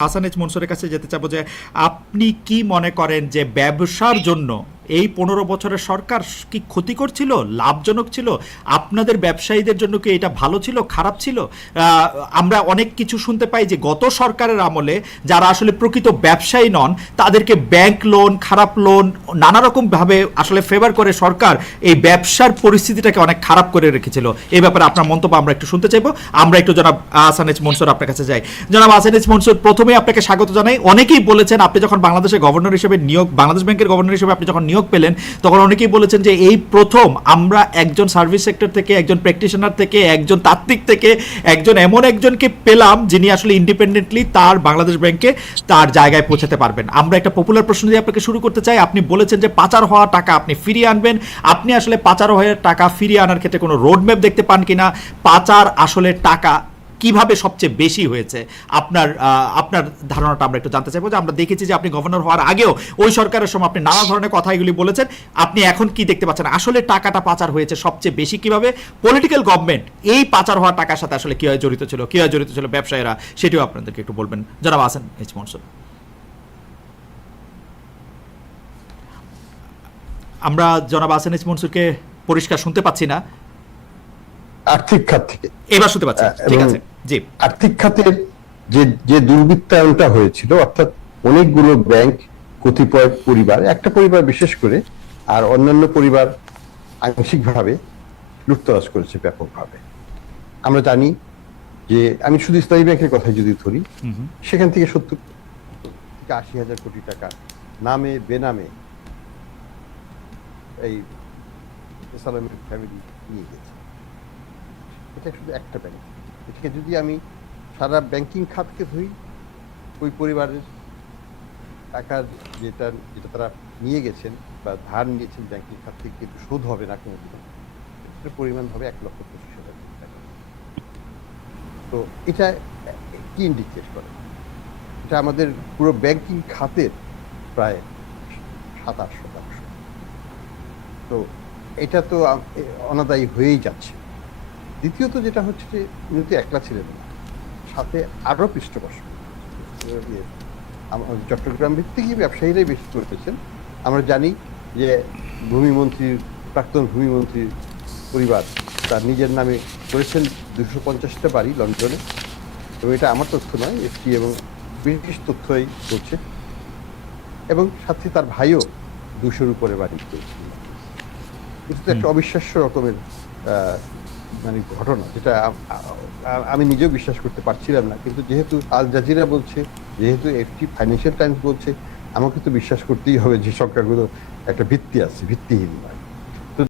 Hasan H মনসুরের কাছে যেতে চাবো যে আপনি কি মনে করেন যে ব্যবসার জন্য এই পনেরো বছরের সরকার কি ক্ষতি করছিল লাভজনক ছিল? আপনাদের ব্যবসায়ীদের জন্য কি এটা ভালো ছিল, খারাপ ছিল? আমরা অনেক কিছু শুনতে পাই যে গত সরকারের আমলে যারা আসলে প্রকৃত ব্যবসায়ী নন, তাদেরকে ব্যাংক লোন খারাপ লোন নানা রকম ভাবে আসলে ফেভার করে সরকার এই ব্যবসার পরিস্থিতিটাকে অনেক খারাপ করে রেখেছিল। এই ব্যাপারে আপনার মন্তব্য আমরা একটু শুনতে চাইব। আমরা একটু জনাব আহসানেজ মনসুর আপনার কাছে যাই। জনাব আহসানেজ মনসুর প্রথমে আপনাকে স্বাগত জানাই। অনেকেই বলেছেন আপনি যখন বাংলাদেশের গভর্নর হিসেবে নিয়োগ, বাংলাদেশ ব্যাংকের গভর্নর হিসেবে আপনি যখন নিয়োগ পেলেন, তখন অনেকেই বলেছেন যে এই প্রথম আমরা একজন সার্ভিস সেক্টর থেকে, একজন প্র্যাকটিশনার থেকে, একজন তাত্ত্বিক থেকে, একজন এমন একজনকে পেলাম যিনি আসলে ইন্ডিপেন্ডেন্টলি তার বাংলাদেশ ব্যাংকে তার জায়গায় পৌঁছাতে পারবেন। আমরা একটা পপুলার প্রশ্ন দিয়ে আপনাকে শুরু করতে চাই। আপনি বলেছেন যে পাচার হওয়া টাকা আপনি ফিরিয়ে আনবেন। আপনি আসলে পাচার হয়ে টাকা ফিরিয়ে আনার ক্ষেত্রে কোনো রোড ম্যাপ দেখতে পান কিনা? পাচার আসলে টাকা কীভাবে সবচেয়ে বেশি হয়েছে? আপনার আপনার ধারণাটা আমরা একটু জানতে চাইব যে আমরা দেখেছি যে আপনি গভর্নর হওয়ার আগেও ওই সরকারের সময় আপনি নানা ধরনের কথা এগুলি বলেছেন। আপনি এখন কি দেখতে পাচ্ছেন? আসলে টাকাটা পাচার হয়েছে সবচেয়ে বেশি কীভাবে? পলিটিক্যাল গভর্নমেন্ট এই পাচার হওয়া টাকার সাথে আসলে কীভাবে জড়িত ছিল? কীভাবে জড়িত ছিল ব্যবসায়ীরা? সেটিও আপনাদেরকে একটু বলবেন। জনাব আছেন এইচ মনসুর। আমরা জনাব আসেন এইচ মনসুরকে পরিষ্কার শুনতে পাচ্ছি না। আর্থিক খাত থেকে। এবার শুনতে পাচ্ছি। আহ, ঠিক আছে। জি। আর্থিক খাতের যে যে দুর্বৃত্তায়নটা হয়েছিল অর্থাৎ অনেকগুলো ব্যাংক কতিপয় পরিবার একটা পরিবার বিশেষ করে আর অন্যান্য পরিবার আংশিকভাবে লুটতরাজ করেছে ব্যাপকভাবে। আমরা জানি যে আমি শুধু ইসলামী ব্যাংকের কথাই যদি ধরি সেখান থেকে সত্তর থেকে আশি হাজার কোটি টাকা নামে বেনামে এই সালামের ফ্যামিলি নিয়ে গেছে। এটা শুধু একটা ব্যাংক। এটাকে যদি আমি সারা ব্যাংকিং খাতকে ধরি ওই পরিবারের টাকার যেটা যেটা তারা নিয়ে গেছেন বা ধার নিয়েছেন ব্যাংকিং খাত থেকে, কিন্তু শোধ হবে না কোনো এটার পরিমাণ হবে এক লক্ষ পঁচিশ হাজার টাকা। তো এটা কি ইন্ডিকেট করে? এটা আমাদের পুরো ব্যাংকিং খাতের প্রায় সাতাশ শতাংশ। তো এটা তো অনাদায়ী হয়েই যাচ্ছে। দ্বিতীয়ত যেটা হচ্ছে যে উনি তো একলা ছিলেন না। সাথে আরও পৃষ্ঠপোষক। ইয়ে, চট্টগ্রাম ভিত্তিকই ব্যবসায়ীরাই বেশি করতেছেন আমরা জানি যে ভূমিমন্ত্রীর প্রাক্তন ভূমিমন্ত্রীর পরিবার তার নিজের নামে করেছেন দুশো পঞ্চাশটা বাড়ি লন্ডনে। এবং এটা আমার তথ্য নয় এফটি এবং ব্রিটিশ তথ্যই করছে এবং সাথে তার ভাইও দুশোর উপরে বাড়ি করেছিল। এটা তো একটা অবিশ্বাস্য রকমের মানে ঘটনা, যেটা আমি নিজেও বিশ্বাস করতে পারছিলাম না। কিন্তু যেহেতু আল জাজিরা বলছে, যেহেতু একটি ফাইন্যান্সিয়াল টাইমস বলছে, আমাকে তো বিশ্বাস করতেই হবে যে সরকারগুলো একটা ভিত্তি আছে, ভিত্তিহীন নয়।